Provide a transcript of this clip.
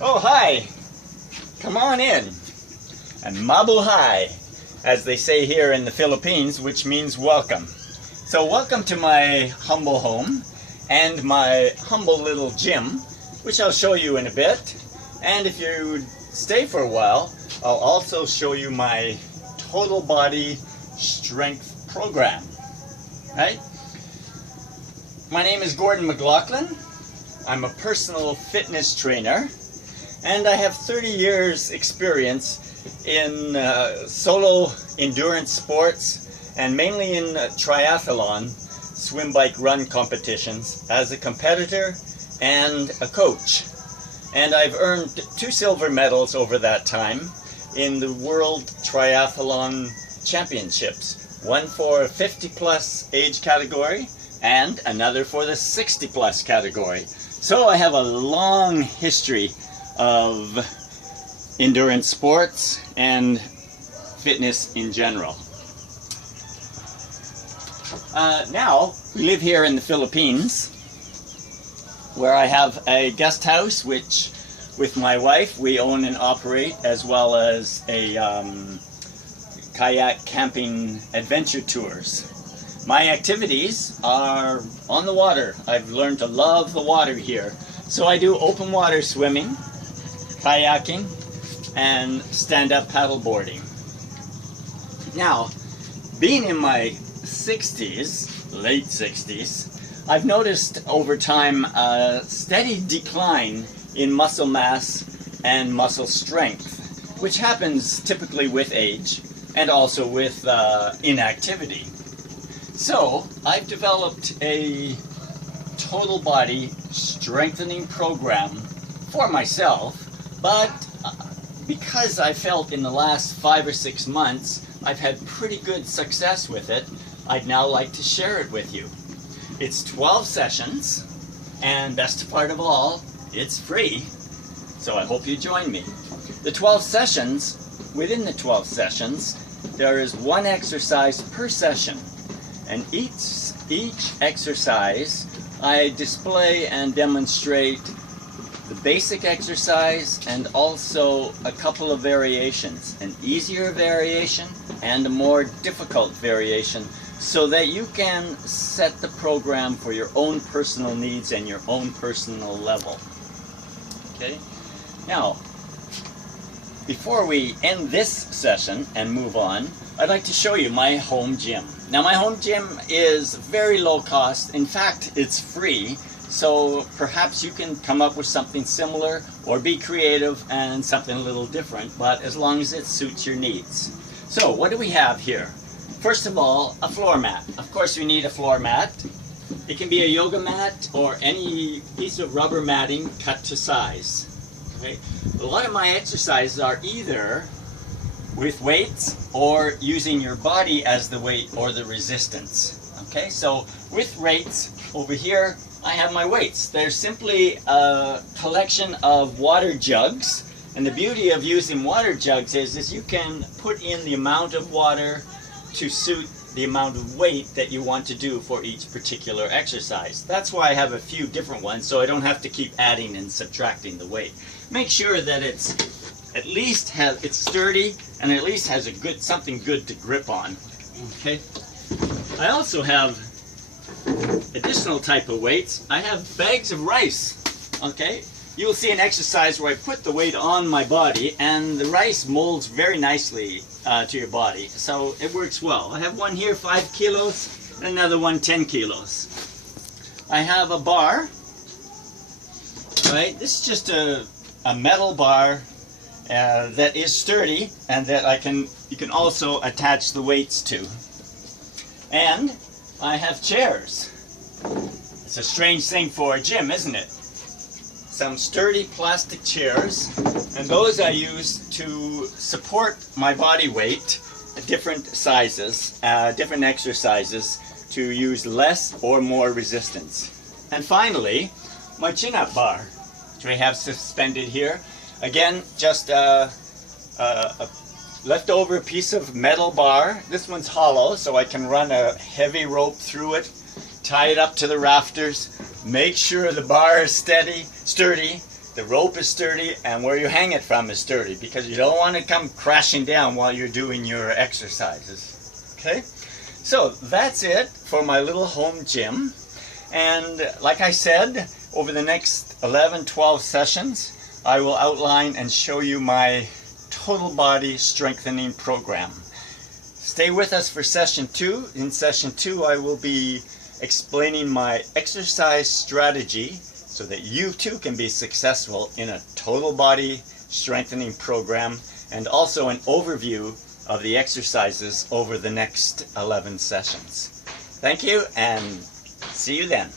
Oh, hi. Come on in. And mabuhay, as they say here in the Philippines, which means welcome. So welcome to my humble home and my humble little gym, which I'll show you in a bit. And if you stay for a while, I'll also show you my total body strength program. Right? My name is Gordon McLaughlin. I'm a personal fitness trainer, and I have 30 years experience in solo endurance sports and mainly in triathlon, swim, bike, run competitions as a competitor and a coach. And I've earned 2 silver medals over that time in the World Triathlon Championships. One for 50+ age category and another for the 60+ category. So I have a long history of endurance sports and fitness in general. Now, we live here in the Philippines, where I have a guest house, which with my wife we own and operate, as well as a kayak camping adventure tours. My activities are on the water. I've learned to love the water here. So I do open water swimming, kayaking, and stand-up paddleboarding. Now, being in my 60s, late 60s, I've noticed over time a steady decline in muscle mass and muscle strength, which happens typically with age and also with inactivity. So I've developed a total body strengthening program for myself, but because I felt in the last 5 or 6 months I've had pretty good success with it, I'd now like to share it with you. It's 12 sessions, and best part of all, it's free, so I hope you join me. The 12 sessions, within the 12 sessions, there is one exercise per session, and each exercise I display and demonstrate the basic exercise and also a couple of variations, an easier variation and a more difficult variation, so that you can set the program for your own personal needs and your own personal level. Okay? Now, before we end this session and move on, I'd like to show you my home gym. Now, my home gym is very low cost. In fact, it's free. So perhaps you can come up with something similar or be creative and something a little different, but as long as it suits your needs. So what do we have here? First of all, a floor mat. Of course, you need a floor mat. It can be a yoga mat or any piece of rubber matting cut to size. Okay? A lot of my exercises are either with weights or using your body as the weight or the resistance. Okay, so with weights, over here I have my weights. They're simply a collection of water jugs, and the beauty of using water jugs is you can put in the amount of water to suit the amount of weight that you want to do for each particular exercise. That's why I have a few different ones, so I don't have to keep adding and subtracting the weight. Make sure that it's sturdy and at least has something good to grip on. Okay. I also have additional type of weights. I have bags of rice. Okay. You will see an exercise where I put the weight on my body and the rice molds very nicely to your body. So it works well. I have one here 5 kilos and another one 10 kilos. I have a bar. Right. This is just a metal bar that is sturdy and that you can also attach the weights to. And I have chairs. It's a strange thing for a gym, isn't it? Some sturdy plastic chairs, and those I use to support my body weight at different sizes, different exercises, to use less or more resistance. And finally, my chin-up bar, which we have suspended here. Again, just a leftover piece of metal bar. This one's hollow, so I can run a heavy rope through it, tie it up to the rafters, make sure the bar is sturdy, the rope is sturdy, and where you hang it from is sturdy, because you don't want to come crashing down while you're doing your exercises. Okay? So that's it for my little home gym. And like I said, over the next 11-12 sessions, I will outline and show you my total body strengthening program. Stay with us for session 2. In session 2, I will be explaining my exercise strategy so that you too can be successful in a total body strengthening program, and also an overview of the exercises over the next 11 sessions. Thank you, and see you then.